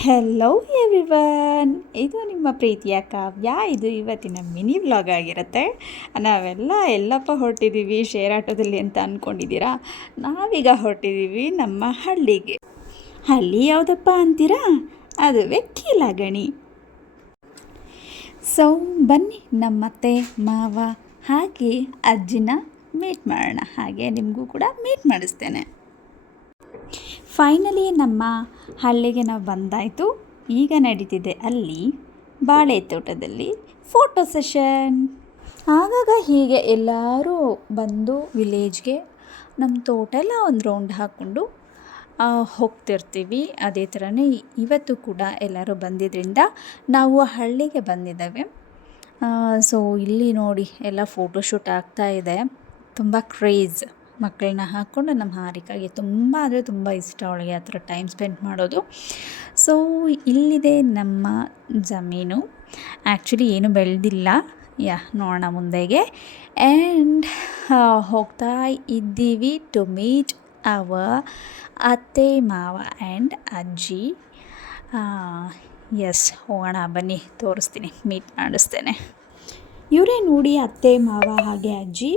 Hello everyone, ಇದು ನಿಮ್ಮ ಪ್ರೀತಿಯ ಕಾವ್ಯ. ಇದು ಇವತ್ತಿನ ಮಿನಿ ವ್ಲಾಗ್ ಆಗಿರುತ್ತೆ. ನಾವೆಲ್ಲ ಎಲ್ಲಪ್ಪ ಹೊರಟಿದ್ದೀವಿ ಶೇರ್ ಆಟೋದಲ್ಲಿ ಅಂತ ಅಂದ್ಕೊಂಡಿದ್ದೀರಾ? ನಾವೀಗ ಹೊರಟಿದ್ದೀವಿ ನಮ್ಮ ಹಳ್ಳಿಗೆ. ಹಳ್ಳಿ ಯಾವುದಪ್ಪ ಅಂತೀರಾ? ಅದುವೇ ಕೀಲಾಗಣಿ. ಸೊ ಬನ್ನಿ, ನಮ್ಮತ್ತೆ ಮಾವ ಹಾಗೆ ಅಜ್ಜಿನ ಮೀಟ್ ಮಾಡೋಣ. ಹಾಗೆ ನಿಮಗೂ ಕೂಡ ಮೀಟ್ ಮಾಡಿಸ್ತೇನೆ. ಫೈನಲಿ ನಮ್ಮ ಹಳ್ಳಿಗೆ ನಾವು ಬಂದಾಯಿತು. ಈಗ ನಡೀತಿದೆ ಅಲ್ಲಿ ಬಾಳೆ ತೋಟದಲ್ಲಿ ಫೋಟೋ ಸೆಷನ್. ಆಗಾಗ ಹೀಗೆ ಎಲ್ಲರೂ ಬಂದು ವಿಲೇಜ್ಗೆ ನಮ್ಮ ತೋಟ ಎಲ್ಲ ಒಂದು ರೌಂಡ್ ಹಾಕ್ಕೊಂಡು ಹೋಗ್ತಿರ್ತೀವಿ. ಅದೇ ಥರನೇ ಇವತ್ತು ಕೂಡ ಎಲ್ಲರೂ ಬಂದಿದ್ದರಿಂದ ನಾವು ಹಳ್ಳಿಗೆ ಬಂದಿದ್ದೇವೆ. ಸೊ ಇಲ್ಲಿ ನೋಡಿ ಎಲ್ಲ ಫೋಟೋಶೂಟ್ ಆಗ್ತಾಯಿದೆ. ತುಂಬ ಕ್ರೇಜ್. ಮಕ್ಕಳನ್ನ ಹಾಕ್ಕೊಂಡು ನಮ್ಮ ಹಾರಿಕಾಗೆ ತುಂಬ ಅಂದರೆ ತುಂಬ ಇಷ್ಟ. ಅವಳಿಗೆ ಆ ಥರ ಟೈಮ್ ಸ್ಪೆಂಡ್ ಮಾಡೋದು. ಸೊ ಇಲ್ಲಿದೆ ನಮ್ಮ ಜಮೀನು. ಆ್ಯಕ್ಚುಲಿ ಏನು ಬೆಳೆದಿಲ್ಲ, ನೋಡೋಣ ಮುಂದೆಗೆ. ಆ್ಯಂಡ್ ಹೋಗ್ತಾ ಇದ್ದೀವಿ ಟು ಮೀಟ್ ಅವರ್ ಅತ್ತೆ ಮಾವ ಆ್ಯಂಡ್ ಅಜ್ಜಿ. ಎಸ್, ಹೋಗೋಣ ಬನ್ನಿ, ತೋರಿಸ್ತೀನಿ, ಮೀಟ್ ಮಾಡಿಸ್ತೇನೆ. ಇವರೇ ನೋಡಿ ಅತ್ತೆ ಮಾವ ಹಾಗೆ ಅಜ್ಜಿ.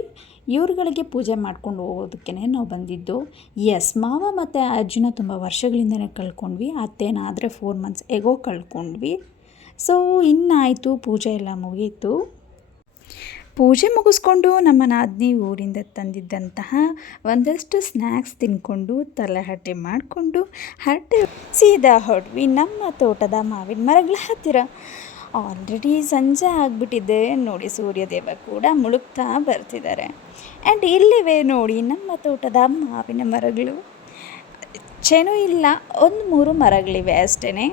ಇವ್ರುಗಳಿಗೆ ಪೂಜೆ ಮಾಡ್ಕೊಂಡು ಹೋಗೋದಕ್ಕೆ ನಾವು ಬಂದಿದ್ದು. ಎಸ್, ಮಾವ ಮತ್ತು ಅಜ್ಜಿನ ತುಂಬ ವರ್ಷಗಳಿಂದನೇ ಕಳ್ಕೊಂಡ್ವಿ. ಅತ್ತೇನಾದರೆ 4 months ಎಗೋ ಕಳ್ಕೊಂಡ್ವಿ. ಸೊ ಇನ್ನಾಯಿತು, ಪೂಜೆ ಎಲ್ಲ ಮುಗೀತು. ಪೂಜೆ ಮುಗಿಸ್ಕೊಂಡು ನಮ್ಮ ನಾದಿನಿ ಊರಿಂದ ತಂದಿದ್ದಂತಹ ಒಂದಷ್ಟು ಸ್ನ್ಯಾಕ್ಸ್ ತಿಂದ್ಕೊಂಡು ತಲೆಹರಟೆ ಮಾಡಿಕೊಂಡು ಸೀದಾ ಹೊರಡ್ವಿ ನಮ್ಮ ತೋಟದ ಮಾವಿನ ಮರಗಳ ಹತ್ತಿರ. ಆಲ್ರೆಡಿ ಸಂಜೆ ಆಗಿಬಿಟ್ಟಿದೆ ನೋಡಿ, ಸೂರ್ಯದೇವ ಕೂಡ ಮುಳುಗ್ತಾ ಬರ್ತಿದ್ದಾರೆ. ಆ್ಯಂಡ್ ಇಲ್ಲಿವೆ ನೋಡಿ ನಮ್ಮ ತೋಟದ ಮಾವಿನ ಮರಗಳು. ಚೆನ್ನೂ ಇಲ್ಲ, 1-3 ಮರಗಳಿವೆ ಅಷ್ಟೇ.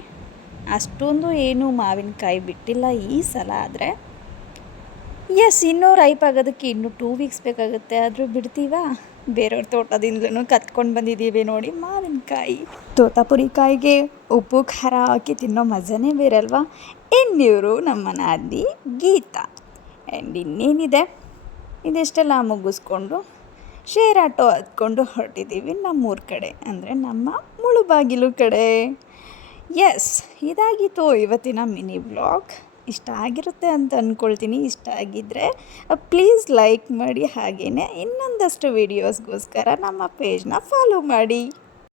ಅಷ್ಟೊಂದು ಏನು ಮಾವಿನಕಾಯಿ ಬಿಟ್ಟಿಲ್ಲ ಈ ಸಲ. ಆದರೆ ಎಸ್, ಇನ್ನೂ ರೈಪ್ ಆಗೋದಕ್ಕೆ ಇನ್ನೂ 2 weeks ಬೇಕಾಗುತ್ತೆ. ಆದರೂ ಬಿಡ್ತೀವಾ? ಬೇರೆಯವ್ರ ತೋಟದಿಂದಲೂ ಕತ್ಕೊಂಡು ಬಂದಿದ್ದೀವಿ ನೋಡಿ ಮಾವಿನಕಾಯಿ. ತೋತಾಪುರಿ ಕಾಯಿಗೆ ಉಪ್ಪು ಖಾರ ಹಾಕಿ ತಿನ್ನೋ ಮಜಾನೇ ಬೇರೆ ಅಲ್ವಾ? ಇನ್ನಿವರು ನಮ್ಮ ನಾದಿ ಗೀತಾ. ಆ್ಯಂಡ್ ಇನ್ನೇನಿದೆ, ಇದೆಷ್ಟೆಲ್ಲ ಮುಗಿಸ್ಕೊಂಡು ಶೇರ್ ಆಟೋ ಹತ್ಕೊಂಡು ಹೊರಟಿದ್ದೀವಿ ನಮ್ಮೂರ ಕಡೆ, ಅಂದರೆ ನಮ್ಮ ಮುಳುಬಾಗಿಲು ಕಡೆ. ಎಸ್, ಇದಾಗಿತ್ತು ಇವತ್ತಿನ ಮಿನಿ ವ್ಲಾಗ್. ಇಷ್ಟ ಆಗಿರುತ್ತೆ ಅಂತ ಅಂದ್ಕೊಳ್ತೀನಿ. ಇಷ್ಟ ಆಗಿದ್ದರೆ ಪ್ಲೀಸ್ ಲೈಕ್ ಮಾಡಿ. ಹಾಗೆಯೇ ಇನ್ನೊಂದಷ್ಟು ವೀಡಿಯೋಸ್ಗೋಸ್ಕರ ನಮ್ಮ ಪೇಜ್ನ ಫಾಲೋ ಮಾಡಿ.